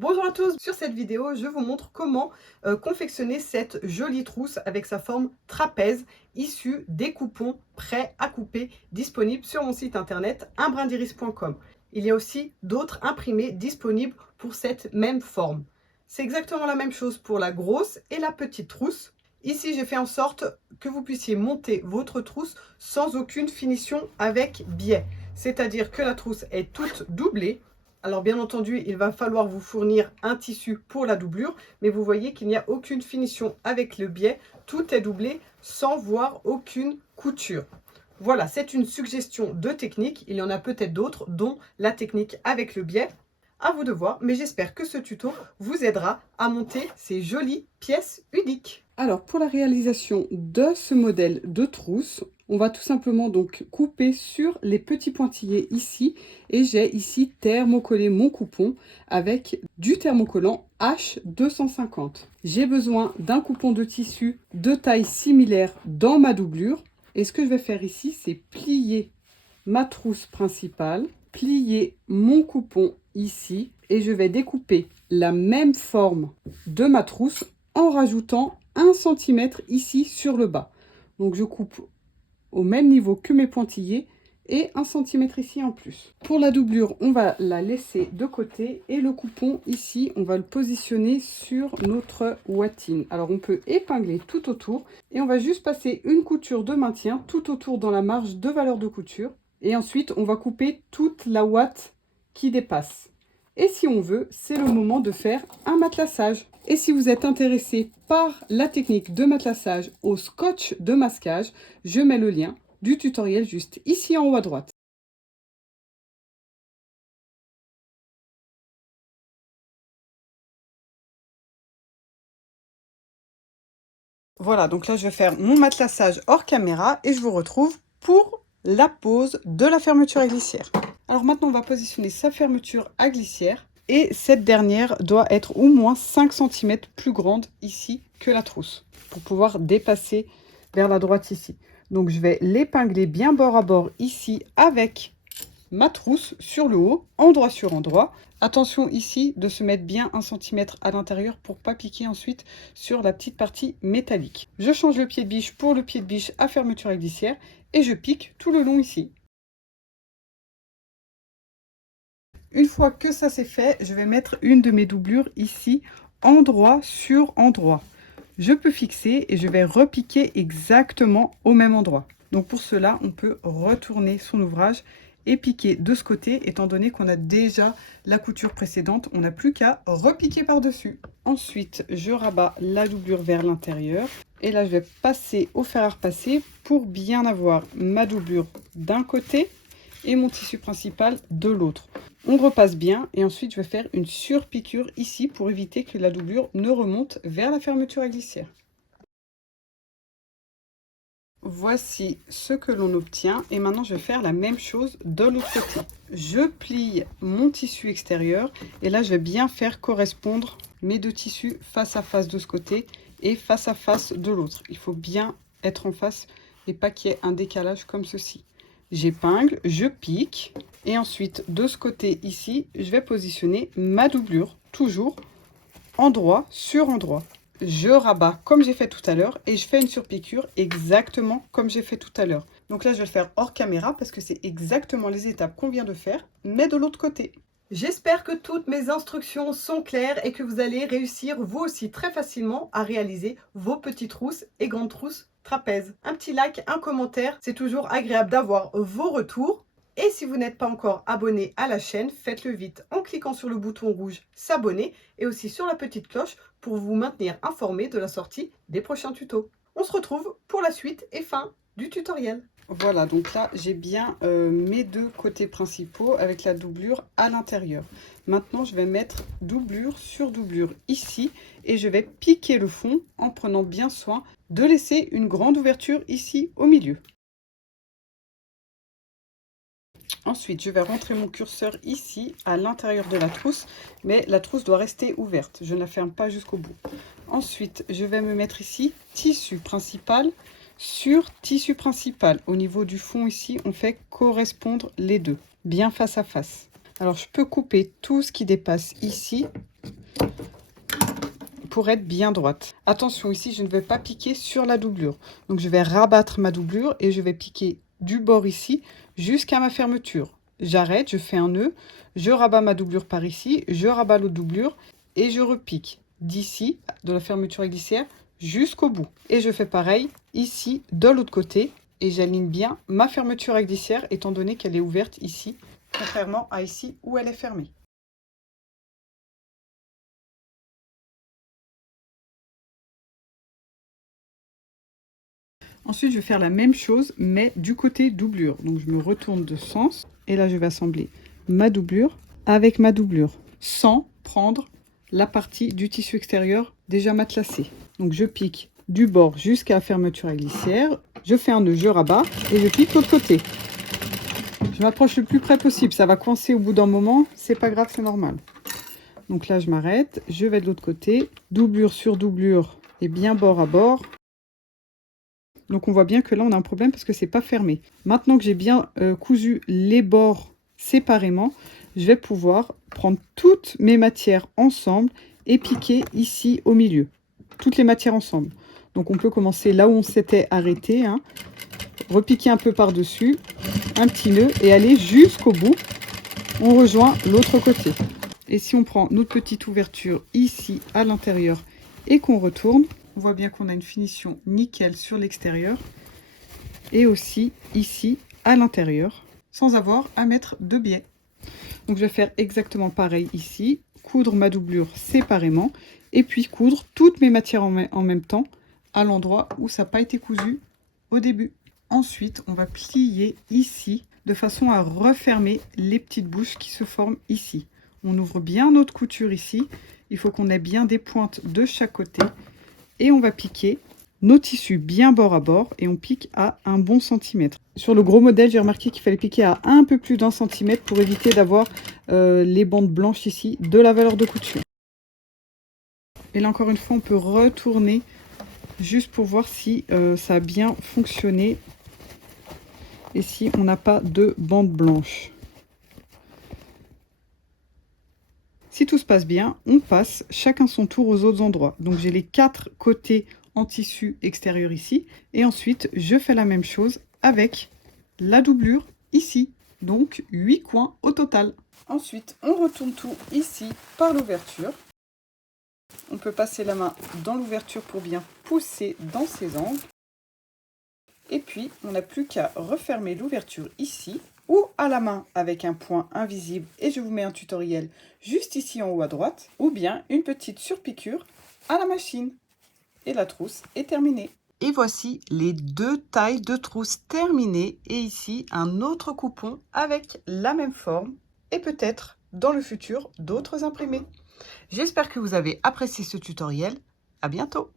Bonjour à tous, sur cette vidéo je vous montre comment confectionner cette jolie trousse avec sa forme trapèze issue des coupons prêts à couper disponibles sur mon site internet imbrindiris.com. Il y a aussi d'autres imprimés disponibles pour cette même forme. C'est exactement la même chose pour la grosse et la petite trousse. Ici j'ai fait en sorte que vous puissiez monter votre trousse sans aucune finition avec biais. C'est-à-dire que la trousse est toute doublée. Alors bien entendu, il va falloir vous fournir un tissu pour la doublure, mais vous voyez qu'il n'y a aucune finition avec le biais. Tout est doublé sans voir aucune couture. Voilà, c'est une suggestion de technique. Il y en a peut-être d'autres, dont la technique avec le biais. À vous de voir, mais j'espère que ce tuto vous aidera à monter ces jolies pièces uniques. Alors, pour la réalisation de ce modèle de trousse, on va tout simplement donc couper sur les petits pointillés ici. Et j'ai ici thermocollé mon coupon avec du thermocollant H250. J'ai besoin d'un coupon de tissu de taille similaire dans ma doublure. Et ce que je vais faire ici, c'est plier ma trousse principale, plier mon coupon ici et je vais découper la même forme de ma trousse en rajoutant 1 cm ici sur le bas. Donc je coupe au même niveau que mes pointillés et 1 cm ici en plus. Pour la doublure, on va la laisser de côté et le coupon ici, on va le positionner sur notre ouatine. Alors on peut épingler tout autour et on va juste passer une couture de maintien tout autour dans la marge de valeur de couture. Et ensuite, on va couper toute la ouate qui dépasse. Et si on veut, c'est le moment de faire un matelassage. Et si vous êtes intéressé par la technique de matelassage au scotch de masquage, je mets le lien du tutoriel juste ici en haut à droite. Voilà, donc là je vais faire mon matelassage hors caméra et je vous retrouve pour la pose de la fermeture à glissière. Alors maintenant on va positionner sa fermeture à glissière et cette dernière doit être au moins 5 cm plus grande ici que la trousse pour pouvoir dépasser vers la droite ici. Donc je vais l'épingler bien bord à bord ici avec ma trousse sur le haut, endroit sur endroit. Attention ici de se mettre bien 1 cm à l'intérieur pour pas piquer ensuite sur la petite partie métallique. Je change le pied de biche pour le pied de biche à fermeture à glissière et je pique tout le long ici. Une fois que ça c'est fait, je vais mettre une de mes doublures ici, endroit sur endroit. Je peux fixer et je vais repiquer exactement au même endroit. Donc pour cela, on peut retourner son ouvrage et piquer de ce côté, étant donné qu'on a déjà la couture précédente, on n'a plus qu'à repiquer par-dessus. Ensuite, je rabats la doublure vers l'intérieur. Et là, je vais passer au fer à repasser pour bien avoir ma doublure d'un côté et mon tissu principal de l'autre. On repasse bien et ensuite je vais faire une surpiqûre ici pour éviter que la doublure ne remonte vers la fermeture à glissière. Voici ce que l'on obtient et maintenant je vais faire la même chose de l'autre côté. Je plie mon tissu extérieur et là je vais bien faire correspondre mes deux tissus face à face de ce côté et face à face de l'autre. Il faut bien être en face et pas qu'il y ait un décalage comme ceci. J'épingle, je pique et ensuite de ce côté ici, je vais positionner ma doublure, toujours endroit sur endroit. Je rabats comme j'ai fait tout à l'heure et je fais une surpiqûre exactement comme j'ai fait tout à l'heure. Donc là, je vais le faire hors caméra parce que c'est exactement les étapes qu'on vient de faire, mais de l'autre côté. J'espère que toutes mes instructions sont claires et que vous allez réussir vous aussi très facilement à réaliser vos petites trousses et grandes trousses trapèzes. Un petit like, un commentaire, c'est toujours agréable d'avoir vos retours. Et si vous n'êtes pas encore abonné à la chaîne, faites-le vite en cliquant sur le bouton rouge s'abonner et aussi sur la petite cloche pour vous maintenir informé de la sortie des prochains tutos. On se retrouve pour la suite et fin du tutoriel. Voilà, donc là, j'ai bien mes deux côtés principaux avec la doublure à l'intérieur. Maintenant, je vais mettre doublure sur doublure ici et je vais piquer le fond en prenant bien soin de laisser une grande ouverture ici au milieu. Ensuite, je vais rentrer mon curseur ici à l'intérieur de la trousse, mais la trousse doit rester ouverte. Je ne la ferme pas jusqu'au bout. Ensuite, je vais me mettre ici tissu principal sur tissu principal. Au niveau du fond ici, on fait correspondre les deux, bien face à face. Alors, je peux couper tout ce qui dépasse ici pour être bien droite. Attention, ici, je ne vais pas piquer sur la doublure. Donc, je vais rabattre ma doublure et je vais piquer du bord ici jusqu'à ma fermeture. J'arrête, je fais un nœud, je rabats ma doublure par ici, je rabats l'autre doublure et je repique d'ici, de la fermeture avec glissière, jusqu'au bout. Et je fais pareil ici, de l'autre côté, et j'aligne bien ma fermeture avec glissière, étant donné qu'elle est ouverte ici, contrairement à ici où elle est fermée. Ensuite, je vais faire la même chose, mais du côté doublure. Donc, je me retourne de sens, et là, je vais assembler ma doublure avec ma doublure, sans prendre la partie du tissu extérieur déjà matelassé. Donc, je pique du bord jusqu'à la fermeture à glissière, je fais un nœud, je rabats, et je pique l'autre côté. Je m'approche le plus près possible, ça va coincer au bout d'un moment, c'est pas grave, c'est normal. Donc là, je m'arrête, je vais de l'autre côté, doublure sur doublure, et bien bord à bord. Donc on voit bien que là on a un problème parce que c'est pas fermé. Maintenant que j'ai bien cousu les bords séparément, je vais pouvoir prendre toutes mes matières ensemble et piquer ici au milieu. Toutes les matières ensemble. Donc on peut commencer là où on s'était arrêté, hein, repiquer un peu par-dessus, un petit nœud et aller jusqu'au bout. On rejoint l'autre côté. Et si on prend notre petite ouverture ici à l'intérieur et qu'on retourne, on voit bien qu'on a une finition nickel sur l'extérieur et aussi ici à l'intérieur sans avoir à mettre de biais. Donc je vais faire exactement pareil ici, coudre ma doublure séparément et puis coudre toutes mes matières en même temps à l'endroit où ça n'a pas été cousu au début. Ensuite, on va plier ici de façon à refermer les petites bouches qui se forment ici. On ouvre bien notre couture ici. Il faut qu'on ait bien des pointes de chaque côté. Et on va piquer nos tissus bien bord à bord et on pique à un bon centimètre. Sur le gros modèle, j'ai remarqué qu'il fallait piquer à un peu plus d'1 centimètre pour éviter d'avoir les bandes blanches ici de la valeur de couture. Et là encore une fois, on peut retourner juste pour voir si ça a bien fonctionné et si on n'a pas de bandes blanches. Si tout se passe bien, on passe chacun son tour aux autres endroits. Donc j'ai les 4 côtés en tissu extérieur ici. Et ensuite, je fais la même chose avec la doublure ici. Donc 8 coins au total. Ensuite, on retourne tout ici par l'ouverture. On peut passer la main dans l'ouverture pour bien pousser dans ses angles. Et puis, on n'a plus qu'à refermer l'ouverture ici ou à la main avec un point invisible, et je vous mets un tutoriel juste ici en haut à droite, ou bien une petite surpiqûre à la machine. Et la trousse est terminée. Et voici les 2 tailles de trousse terminées, et ici un autre coupon avec la même forme, et peut-être dans le futur d'autres imprimés. J'espère que vous avez apprécié ce tutoriel. À bientôt!